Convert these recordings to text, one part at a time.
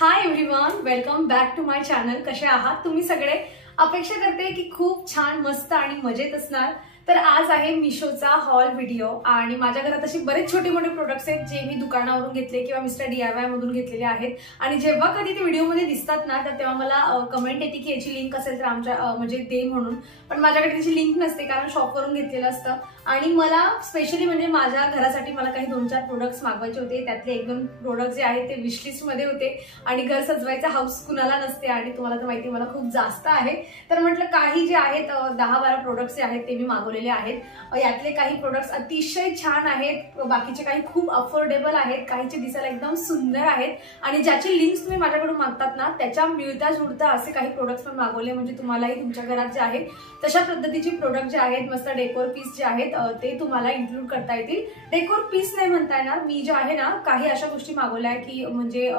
High everyone, welcome back to my channel. कसे आहात तुम्ही सगळे? अपेक्षा करते की खूप छान मस्त आणि मजेत असणार। तर आज आहे मिशोचा हॉल व्हिडिओ आणि माझ्या घरात असे बरेच छोटे मोठे प्रोडक्ट्स आहेत जे मी दुकानावरून घेतले किंवा मिस्टर DIY मधून घेतलेले आहेत। आणि जेव्हा कधी ते व्हिडिओमध्ये दिसतात ना तर तेव्हा मला कमेंट येते की याची लिंक असेल तर आमच्या म्हणजे दे म्हणून, पण माझ्याकडे त्याची लिंक नसते कारण शॉपवरून घेतलेलं असतं। आणि मला स्पेशली म्हणजे माझ्या घरासाठी मला काही 2-4 प्रोडक्ट्स मागवायचे होते। त्यातले 1-2 प्रोडक्ट्स जे आहेत ते विश लिस्ट मध्ये होते आणि घर सजवायचा हाऊस कुणाला नसते आणि तुम्हाला तर माहिती मला खूप जास्त आहे। तर म्हटलं काही जे आहेत 10-12 प्रोडक्ट्स जे आहेत ते मी मागवलेले आहेत। यातले काही प्रोडक्ट्स अतिशय छान आहेत, बाकीचे काही खूप अफोर्डेबल आहेत, काहीचे दिसायला एकदम सुंदर आहेत आणि ज्याची लिंक्स तुम्ही माझ्याकडून मागतात ना त्याच्या मिळता जुळता असे काही प्रोडक्ट्स पण मागवले म्हणजे तुम्हालाही तुमच्या घरात जे आहे तशा पद्धतीचे प्रोडक्ट जे आहेत मस्त डेकोर पीस जे आहेत ते तुम्हाला इन्क्लूड करता येतील। डेकोर पीस नाही म्हणता येणार, मी जे आहे ना काही अशा गोष्टी मागवल्या की म्हणजे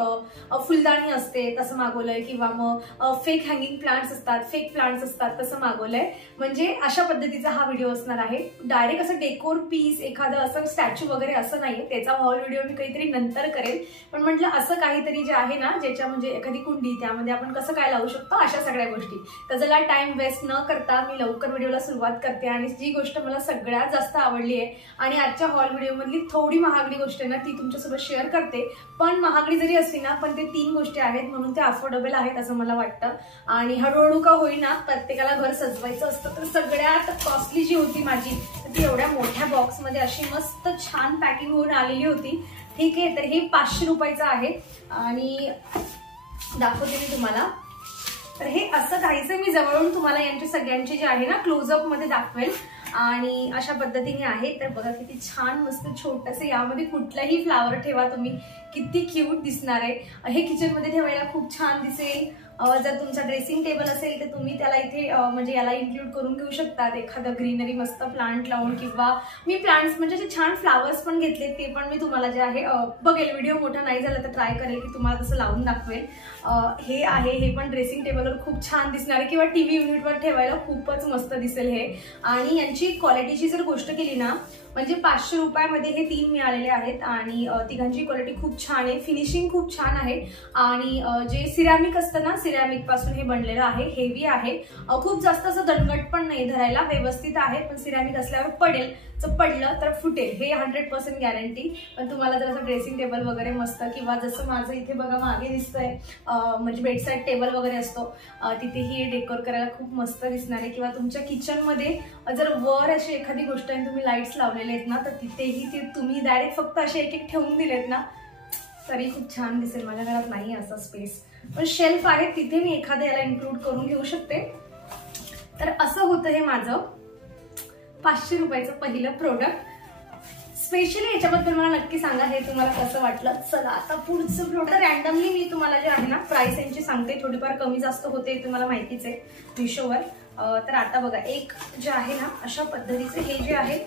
फुलदाणी असते तसं मागवलंय किंवा मग फेक हँगिंग प्लांट्स असतात, फेक प्लांट्स असतात तसं मागवलंय। म्हणजे अशा पद्धतीचा हा व्हिडिओ असणार आहे। डायरेक्ट असं डेकोर पीस एखादं असं स्टॅच्यू वगैरे असं नाहीये, त्याचा हॉल व्हिडिओ मी काहीतरी नंतर करेल। पण म्हटलं असं काहीतरी जे आहे ना ज्याच्या म्हणजे एखादी कुंडी त्यामध्ये आपण कसं काय लावू शकतो अशा सगळ्या गोष्टी। तर चला टाइम वेस्ट न करता मी लवकर व्हिडिओला सुरुवात करते आणि जी गोष्ट मला सगळ्यात जास्त आवडली आहे आणि आजच्या हॉल व्हिडिओ मधली थोडी महागडी गोष्ट आहे ना ती तुमच्यासोबत शेअर करते। पण महागडी जरी असली ना पण ते 3 गोष्टी आहेत म्हणून ते अफोर्डेबल आहेत असं मला वाटतं। आणि हळूहळू का होईना प्रत्येकाला घर सजवायचं असतं, तर सगळ्यात कॉस्टली जी होती माझी ती एवढ्या मोठ्या बॉक्स मध्ये अशी मस्त छान पॅकिंग होऊन आलेली होती। ठीक आहे, तर हे 500 रुपयाचं आहे आणि दाखवते मी तुम्हाला। तर हे असं काहीच मी जवळून तुम्हाला यांची सगळ्यांची जे आहे ना क्लोजअप मध्ये दाखवेल आणि अशा पद्धतीने आहे। तर बघा किती छान मस्त छोटंसं, यामध्ये कुठलाही फ्लावर ठेवा तुम्ही किती क्यूट दिसणार आहे। हे किचन मध्ये ठेवायला खूप छान दिसेल। जर तुमचा ड्रेसिंग टेबल असेल तर तुम्ही त्याला इथे म्हणजे याला इन्क्लूड करून घेऊ शकतात, एखादं ग्रीनरी मस्त प्लांट लावून किंवा मी प्लांट्स म्हणजे असे छान फ्लावर्स पण घेतले ते पण मी तुम्हाला जे आहे बघेल। व्हिडिओ मोठा नाही झाला तर ट्राय करेल की तुम्हाला तसं लावून दाखवेल। हे आहे, हे पण ड्रेसिंग टेबलवर खूप छान दिसणार आहे किंवा टीव्ही युनिटवर ठेवायला खूपच मस्त दिसेल हे। आणि यांची क्वालिटीची जर गोष्ट केली ना म्हणजे 500 रुपयामध्ये हे 3 मिळालेले आहेत आणि तिघांची क्वालिटी खूप छान आहे, फिनिशिंग खूप छान आहे आणि जे सिरॅमिक असतं ना सिरॅमिक पासून हे बनलेलं आहे, हेवी आहे, खूप जास्त असं दणकट पण नाही, धरायला व्यवस्थित आहे। पण सिरॅमिक असल्यावर पडेल, जर पडलं तर फुटेल हे 100% गॅरंटी। पण तुम्हाला जर असं ड्रेसिंग टेबल वगैरे मस्त किंवा जसं माझं इथे बघा मागे दिसतंय म्हणजे बेडसाईड टेबल वगैरे असतो तिथेही डेकोर करायला खूप मस्त दिसणार आहे। किंवा तुमच्या किचन मध्ये जर वर अशी एखादी गोष्ट आहे तुम्ही लाईट्स लावलेले आहेत ना तर तिथेही ते तुम्ही डायरेक्ट फक्त असे एक ठेवून दिलेत ना तरी खूप छान दिसेल। माझ्या घरात नाही असा स्पेस, पण शेल्फ आहे तिथे मी एखाद्या याला इन्क्लूड करून घेऊ शकते। तर असं होतं हे माझं 500 रुपयाचं पहिलं प्रोडक्ट। स्पेशली याच्याबद्दल मला नक्की सांगा हे तुम्हाला कसं वाटलं। चला आता पुढचं प्रोडक्ट रॅन्डमली मी तुम्हाला जे आहे ना प्राइस यांची सांगते, थोडीफार कमी जास्त होते तुम्हाला माहितीच आहे मिशोवर। तर आता बघा एक जे आहे ना अशा पद्धतीचे हे जे आहे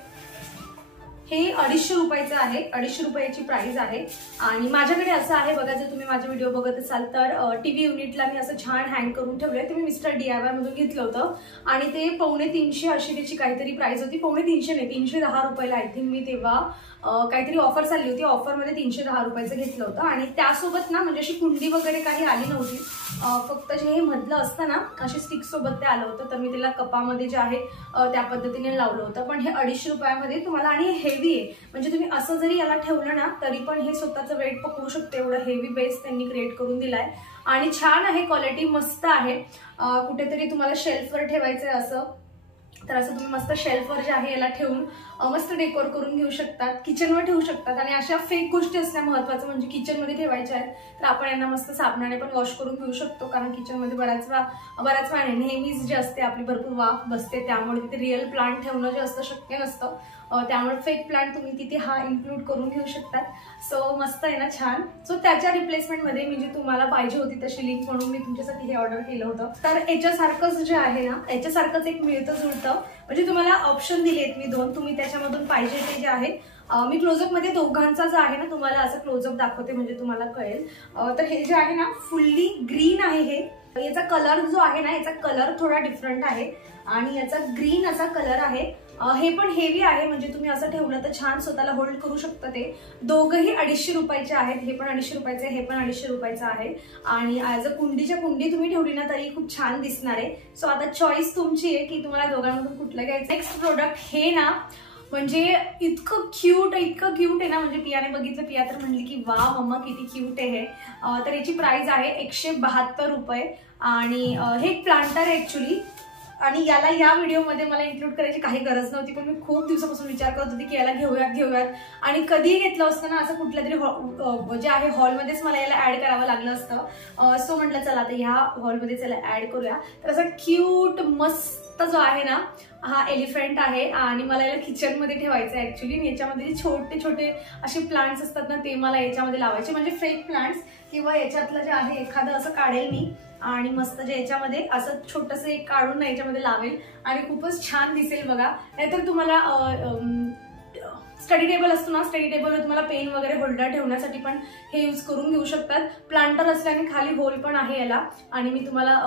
हे 250 रुपयाचं आहे, 250 रुपयाची प्राइस आहे। आणि माझ्याकडे असं आहे बघा, जर तुम्ही माझे व्हिडिओ बघत असाल तर टीव्ही युनिटला मी असं छान हँग करून ठेवलंय, ते मी मिस्टर DIY मधून घेतलं होतं आणि ते 250 अशी त्याची काहीतरी प्राइस होती। 250 नाही 310 रुपयाला आय थिंक मी तेव्हा काहीतरी ऑफर चालली होती, ऑफर मध्ये 310 रुपयाचं घेतलं होतं। आणि त्यासोबत ना म्हणजे अशी कुंडी वगैरे काही आली नव्हती, फक्त जे हे मधलं असतं ना अशी स्टिक सोबत ते आलं होतं, तर मी त्याला कपामध्ये जे आहे त्या पद्धतीने लावलं होतं। पण हे 250 रुपयामध्ये तुम्हाला आणि हेवी आहे म्हणजे तुम्ही असं जरी याला ठेवलं ना तरी पण हे स्वतःचं वेट पकडू शकते, एवढं हेवी बेस त्यांनी क्रिएट करून दिलाय आणि छान आहे, क्वालिटी मस्त आहे। कुठेतरी तुम्हाला शेल्फवर ठेवायचंय असं तर असं तुम्ही मस्त शेल्फवर जे आहे याला ठेवून मस्त डेकोर करून घेऊ शकतात, किचनवर ठेवू शकतात। आणि अशा फेक गोष्टी असल्या महत्त्वाचं म्हणजे किचन मध्ये ठेवायच्या आहेत तर आपण यांना मस्त साबणाने पण वॉश करून घेऊ शकतो, कारण किचन मध्ये बऱ्याच वेळा नेहमीच जे असते आपली भरपूर वाफ बसते त्यामुळे तिथे रिअल प्लांट ठेवणं जे असतं शक्य नसतं, त्यामुळे फेक प्लांट तुम्ही तिथे हा इन्क्लूड करून घेऊ शकतात। सो मस्त आहे ना छान। सो त्याच्या रिप्लेसमेंट मध्ये म्हणजे तुम्हाला पाहिजे होती तशी लिंक म्हणून मी तुमच्यासाठी हे ऑर्डर केलं होतं। तर याच्यासारखंच जे आहे ना याच्यासारखंच एक मिळतं जुळतं म्हणजे तुम्हाला ऑप्शन दिलेत मी 2, तुम्ही त्याच्यामधून पाहिजे ते जे आहे मी क्लोजअप मध्ये दोघांचा जो आहे ना तुम्हाला असं क्लोजअप दाखवते म्हणजे तुम्हाला कळेल। तर हे जे आहे ना फुल्ली ग्रीन आहे, हे याचा कलर जो आहे ना याचा कलर थोडा डिफरंट आहे आणि याचा ग्रीन असा कलर आहे हे पण हेवी आहे, म्हणजे तुम्ही असं ठेवलं तर छान स्वतःला होल्ड करू शकता. ते दोघंही 250 रुपयाचे आहेत. हे पण 250 रुपयाचे, हे पण 250 रुपयाचं आहे. आणि ॲज अ कुंडीच्या कुंडी तुम्ही ठेवली ना तरी खूप छान दिसणार आहे. सो आता चॉईस तुमची आहे की तुम्हाला दोघांमधून कुठलं घ्यायचं. नेक्स्ट प्रोडक्ट हे ना म्हणजे इतकं क्यूट आहे ना, म्हणजे पियाने बघितलं, पिया तर म्हणली की वा मम्मा किती क्यूट आहे हे. तर याची प्राइस आहे 172 रुपये. आणि हे एक प्लांटर आहे ऍक्च्युली. आणि याला या व्हिडिओमध्ये मला इन्क्लूड करायची काही गरज नव्हती, पण मी खूप दिवसापासून विचार करत होती की याला घेऊयात. आणि कधीही घेतलं असतं ना असं कुठल्या तरी जे आहे हॉलमध्येच मला याला ऍड करावं लागलं असतं. सो म्हटलं चला आता ह्या हॉलमध्ये चला ऍड करूया. तर असं क्यूट मस्त जो आहे ना हा एलिफंट आहे. आणि मला याला किचनमध्ये ठेवायचं आहे ऍक्च्युली. याच्यामध्ये छोटे छोटे असे प्लांट्स असतात ना ते मला याच्यामध्ये लावायचे, म्हणजे फेक प्लांट्स, किंवा याच्यातलं जे आहे एखादं असं काढेल मी आणि मस्त जे याच्यामध्ये असं छोटंसं एक काढून ना याच्यामध्ये लावेल आणि खूपच छान दिसेल बघा. नाहीतर तुम्हाला स्टडी टेबल असतो ना, स्टडी टेबलवर तुम्हाला पेन वगैरे होल्डर ठेवण्यासाठी पण हे यूज करून घेऊ शकतात. प्लांटर असल्याने खाली होल पण आहे याला. आणि मी तुम्हाला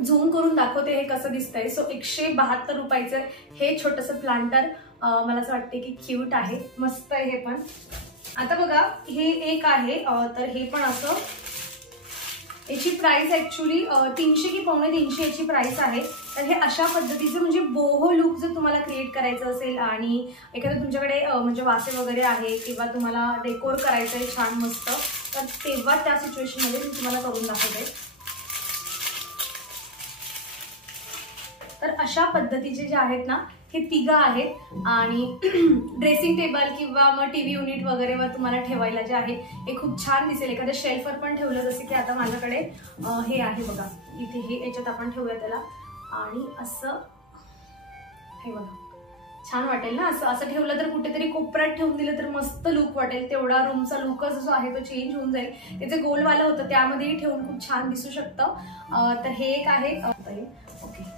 झूम करून दाखवते हे कसं दिसतंय. सो 172 रुपयाचं हे छोटंसं प्लांटर मला असं वाटते की क्यूट आहे, मस्त आहे हे पण. आता बघा हे एक आहे, तर हे पण असं, याची प्राइस ऍक्च्युली 300 की 250 याची प्राइस आहे. तर हे अशा पद्धतीचं म्हणजे बोहो लुक जर तुम्हाला क्रिएट करायचं असेल आणि एखादं तुमच्याकडे म्हणजे वासे वगैरे आहे किंवा तुम्हाला डेकोर करायचं आहे छान मस्त, तर तेव्हा त्या सिच्युएशनमध्ये मी तुम्हाला करून दाखवते. तर अशा पद्धतीचे जे आहेत ना हे तिघं आहेत. आणि ड्रेसिंग टेबल किंवा मग टीव्ही युनिट वगैरेवर तुम्हाला ठेवायला जे आहे हे खूप छान दिसेल. एखाद्या शेल्फवर पण ठेवलं, जसे की आता माझ्याकडे हे आहे बघा इथे, हे याच्यात आपण ठेवूया त्याला. आणि असं हे बघा छान वाटेल ना. असं ठेवलं तर कुठेतरी कोपऱ्यात ठेवून दिलं तर मस्त लुक वाटेल. तेवढा रूमचा लुकच जो आहे तो चेंज होऊन जाईल. त्याचे गोलवालं होतं त्यामध्येही ठेवून खूप छान दिसू शकतं. तर हे एक आहे. ओके,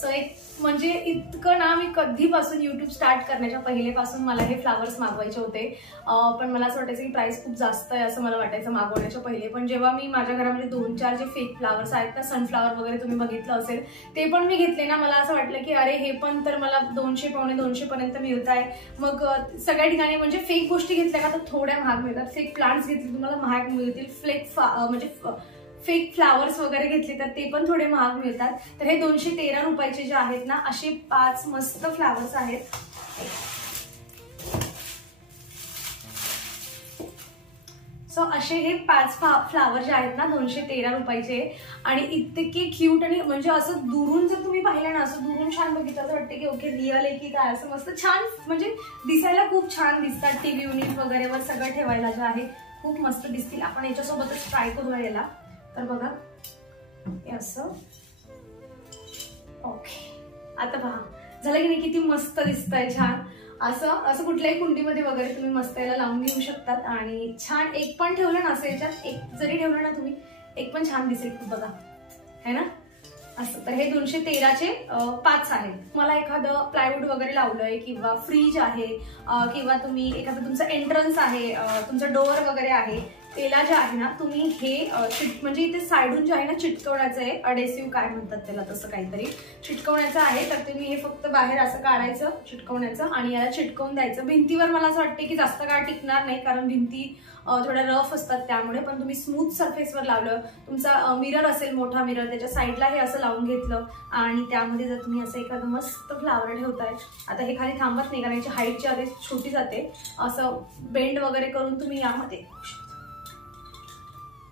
सो एक म्हणजे इतकं ना मी कधीपासून युट्यूब स्टार्ट करण्याच्या पहिलेपासून मला हे फ्लावर्स मागवायचे होते. पण मला असं वाटायचं की प्राइस खूप जास्त आहे असं मला वाटायचं मागवण्याच्या पहिले. पण जेव्हा मी माझ्या घरामध्ये 2-4 जे फेक फ्लावर्स आहेत ना, सनफ्लावर वगैरे तुम्ही बघितलं असेल, ते पण मी घेतले ना, मला असं वाटलं की अरे हे पण तर मला 200-250 पर्यंत मिळत आहे. मग सगळ्या ठिकाणी म्हणजे फेक गोष्टी घेतल्या का तर थोड्या महाग मिळतात, फेक प्लांट्स घेतले तुम्हाला महाग मिळतील, म्हणजे फेक फ्लावर्स वगैरे घेतले तर ते पण थोडे महाग मिळतात. तर हे 213 रुपयाचे जे आहेत ना असे 5 मस्त फ्लावर्स आहेत. सो असे हे 5 फ्लावर जे आहेत ना 213 रुपयाचे. आणि इतके क्यूट आणि म्हणजे असं दुरून जर तुम्ही पाहिलं ना, असं दुरून छान बघितलं तर वाटतं की ओके रिअल आहे की काय, असं मस्त छान म्हणजे दिसायला खूप छान दिसतात. टीव्ही युनिट वगैरेवर सगळं ठेवायला जे आहे खूप मस्त दिसतील. आपण याच्यासोबतच ट्राय करूया याला. तर बघा हे असं. ओके, आता पहा झालं की नाही, किती मस्त दिसतंय छान. असं कुठल्याही कुंडीमध्ये वगैरे तुम्ही मस्त याला लावून घेऊ शकतात. आणि छान एक पण ठेवलं ना असं, याच्यात एक जरी ठेवलं ना तुम्ही, एक पण छान दिसेल खूप बघा, है ना असं. तर हे 213चे 5 आहेत. मला एखादं प्लायवूड वगैरे लावलंय किंवा फ्रीज आहे किंवा तुम्ही एखादं तुमचं एंट्रन्स आहे, तुमचं डोअर वगैरे आहे, त्याला जे आहे ना तुम्ही हे म्हणजे इथे साईडून जे आहे ना चिटकवण्याचं आहे, अडेसिव्ह काय म्हणतात त्याला, तसं काहीतरी चिटकवण्याचं आहे. तर तुम्ही हे फक्त बाहेर असं काढायचं चिटकवण्याचं आणि याला चिटकवून द्यायचं. भिंतीवर मला असं वाटतं की जास्त काळ टिकणार नाही कारण भिंती थोड्या रफ असतात त्यामुळे. पण तुम्ही स्मूथ सरफेसवर लावलं, तुमचा मिरर असेल मोठा मिरर, त्याच्या साईडला हे असं लावून घेतलं आणि त्यामध्ये जर तुम्ही असं एखादं मस्त फ्लावर ठेवताय. आता हे खाली थांबत नाही कारण याची हाईटची आधी छोटी जाते. असं बेंड वगैरे करून तुम्ही यामध्ये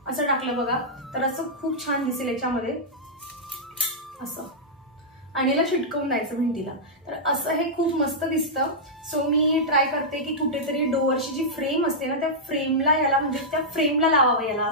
असं टाकलं बघा तर असं खूप छान दिसेल याच्यामध्ये असं. आणि याला चिटकवून द्यायचं भिंतीला. तर असं हे खूप मस्त दिसतं. सो मी ट्राय करते की कुठेतरी डोअरची जी फ्रेम असते ना त्या फ्रेमला याला म्हणजे त्या फ्रेमला लावावं याला,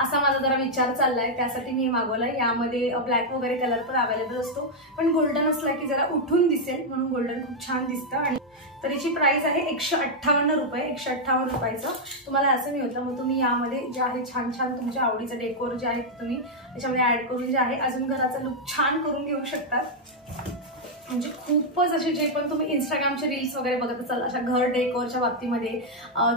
असा माझा जरा विचार चाललाय. त्यासाठी मी हे मागवलंय. यामध्ये ब्लॅक वगैरे कलर पण अवेलेबल असतो, पण गोल्डन असला की जरा उठून दिसेल म्हणून गोल्डन खूप छान दिसतं. आणि तर याची प्राइस आहे 158 रुपये. 158 रुपयाचं तुम्हाला असं मिळतं. मग तुम्ही यामध्ये जे आहे छान छान तुमच्या आवडीचं डेकोर जे आहे तुम्ही त्याच्यामध्ये ऍड करून जे आहे अजून घराचा लुक छान करून घेऊ शकतात. म्हणजे खूपच असे जे पण तुम्ही इंस्टाग्रामचे रील्स वगैरे बघत असाल अशा घर डेकोरच्या बाबतीमध्ये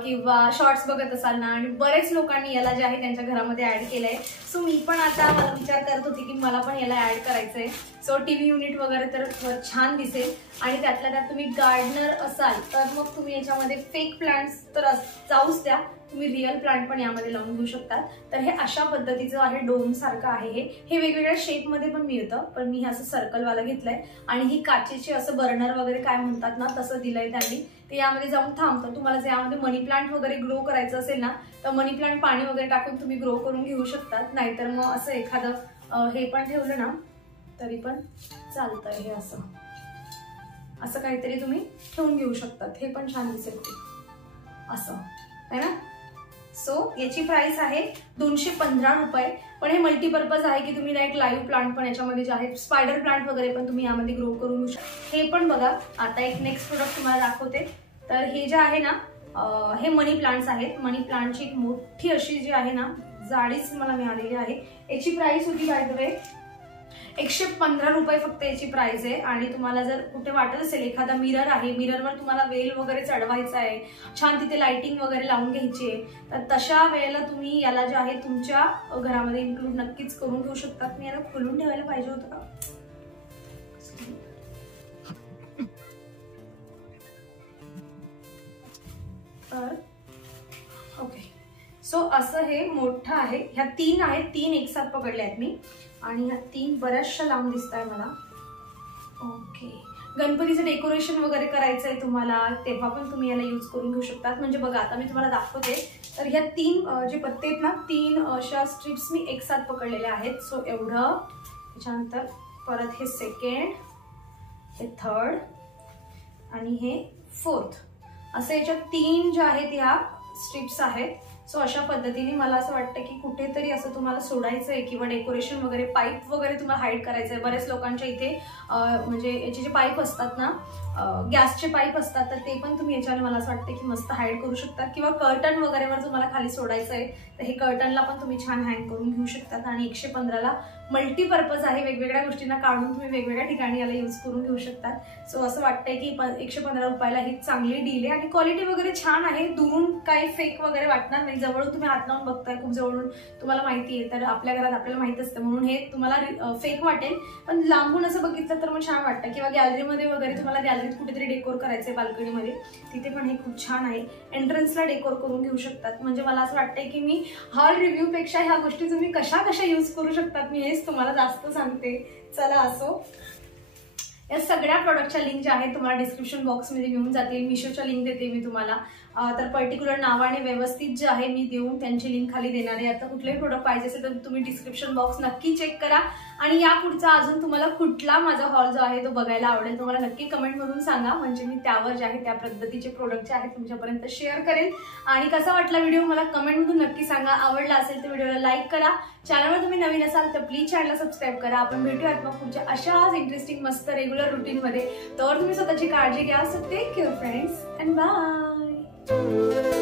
किंवा शॉर्ट्स बघत असाल ना, आणि बरेच लोकांनी याला जे आहे त्यांच्या घरामध्ये ऍड केलंय. सो मी पण आता मला विचार करत होती की मला पण याला ऍड करायचंय. सो टीव्ही युनिट वगैरे तर छान दिसेल, आणि त्यातल्या त्यात तुम्ही गार्डनर असाल तर मग तुम्ही याच्यामध्ये फेक प्लांट्स तर जाऊच द्या, तुम्ही रिअल प्लांट पण यामध्ये लावून घेऊ शकतात. तर हे अशा पद्धतीचं आहे, डोम सारखं आहे हे वेगवेगळ्या शेप मध्ये पण मिळतं, पण मी असं सर्कल वाला घेतलंय. आणि ही काचेची असं बर्नर वगैरे काय म्हणतात ना तसं दिलंय त्यांनी, ते यामध्ये जाऊन थांबतं. तुम्हाला जर यामध्ये मनी प्लांट वगैरे ग्रो करायचं असेल ना तर मनी प्लांट पाणी वगैरे टाकून तुम्ही ग्रो करून घेऊ शकतात. नाहीतर मग असं एखादं हे पण ठेवलं ना तरी पण चालतंय. हे असं काहीतरी तुम्ही ठेवून घेऊ शकतात. हे पण छान दिसेल असं, है ना. सो याची प्राइस आहे 215 रुपये. पण हे मल्टीपर्पज आहे की तुम्ही डायरेक्ट लाईव्ह प्लांट पण याच्यामध्ये जे आहे स्पायडर प्लांट वगैरे पण तुम्ही यामध्ये ग्रो करून घेऊ शकता. हे पण बघा, आता एक नेक्स्ट प्रोडक्ट तुम्हाला दाखवते. तर हे जे आहे ना हे मनी प्लांट्स आहेत. मनी प्लांटची एक मोठी अशी जी आहे ना जाळीच मला मिळालेली आहे. याची प्राइस होती बाय द वे 115 रुपये फक्त याची प्राइस आहे. आणि तुम्हाला जर कुठे वाटत असेल एखादा मिरर आहे, मिररवर तुम्हाला वेल वगैरे चढवायचा आहे, छान तिथे लाइटिंग वगैरे लावून घ्यायची आहे, तर तशा वेळेला तुम्ही याला जे आहे तुमच्या घरामध्ये इन्क्लूड नक्कीच करून घेऊ शकतात. मी याला खोलून ठेवायला पाहिजे होतं का. तर ओके, सो असं हे मोठं आहे. ह्या 3 आहेत, 3 एक साथ पकडले आहेत मी, आणि ह्या 3 बऱ्याचशा लांब दिसत आहे मला. ओके, गणपतीचं डेकोरेशन वगैरे करायचं आहे तुम्हाला तेव्हा पण तुम्ही याला यूज करून घेऊ शकतात. म्हणजे बघा आता मी तुम्हाला दाखवते. तर ह्या 3 जे पत्ते आहेत ना 3 अशा स्ट्रिप्स मी एक साथ पकडलेल्या आहेत. सो एवढं, त्याच्यानंतर परत हे सेकंड, हे थर्ड आणि हे फोर्थ, असं याच्यात 3 ज्या आहेत ह्या स्ट्रिप्स आहेत. सो अशा पद्धतीने मला असं वाटतं की कुठेतरी असं तुम्हाला सोडायचंय किंवा डेकोरेशन वगैरे पाईप वगैरे तुम्हाला हाईड करायचंय. बरेच लोकांच्या इथे म्हणजे याचे जे पाईप असतात ना गॅसचे पाईप असतात तर ते पण तुम्ही याच्याने मला असं वाटतं की मस्त हाईड करू शकतात. किंवा कर्टन वगैरेवर तुम्हाला खाली सोडायचंय तर हे कर्टनला पण तुम्ही छान हँग करून घेऊ शकतात. आणि 115ला मल्टीपर्पज आहे, वेगवेगळ्या गोष्टींना काढून तुम्ही वेगवेगळ्या ठिकाणी याला यूज करून घेऊ शकतात. सो असं वाटतंय की 115 रुपयाला ही चांगली डील आहे. आणि क्वालिटी वगैरे छान आहे, दुरून काही फेक वगैरे वाटणार नाही. जवळून तुम्ही हात लावून बघताय, खूप जवळून तुम्हाला माहिती आहे, तर आपल्या घरात आपल्याला माहित असतं म्हणून हे तुम्हाला फेक वाटेल, पण लांबून असं बघितलं तर मग छान वाटतं. किंवा गॅलरीमध्ये वगैरे तुम्हाला गॅलरीत कुठेतरी डेकोर करायचंय बाल्कनीमध्ये, तिथे पण हे खूप छान आहे. एंट्रन्सला डेकोर करून घेऊ शकतात. म्हणजे मला असं वाटतंय की मी हॉल रिव्ह्यू पेक्षा ह्या गोष्टी तुम्ही कशा कशा यूज करू शकतात मी हेच तुम्हाला जास्त सांगते. चला, असो या सगळ्या प्रोडक्टच्या लिंक ज्या आहेत तुम्हाला डिस्क्रिप्शन बॉक्समध्ये मिळून जातील. मिशोच्या लिंक देते मी तुम्हाला, तर पर्टिक्युलर नावाने व्यवस्थित जे आहे मी देऊन त्यांची लिंक खाली देणार आहे. आता कुठलेही प्रोडक्ट पाहिजे असेल तर तुम्ही डिस्क्रिप्शन बॉक्स नक्की चेक करा. आणि या पुढचा अजून तुम्हाला कुठला माझा हॉल जो आहे तो बघायला आवडेल तो मला नक्की कमेंटमधून सांगा. म्हणजे मी त्यावर जे आहे त्या पद्धतीचे प्रोडक्ट जे आहेत तुमच्यापर्यंत शेअर करेल. आणि कसा वाटला व्हिडिओ मला कमेंटमधून नक्की सांगा. आवडला असेल तर व्हिडिओला लाईक करा. चॅनलवर तुम्ही नवीन असाल तर प्लीज चॅनलला सबस्क्राईब करा. आपण भेटूयात मग पुढच्या अशाच इंटरेस्टिंग मस्त रेग्युलर रुटीनमध्ये. तर तुम्ही स्वतःची काळजी घ्या. So take care friends and bye.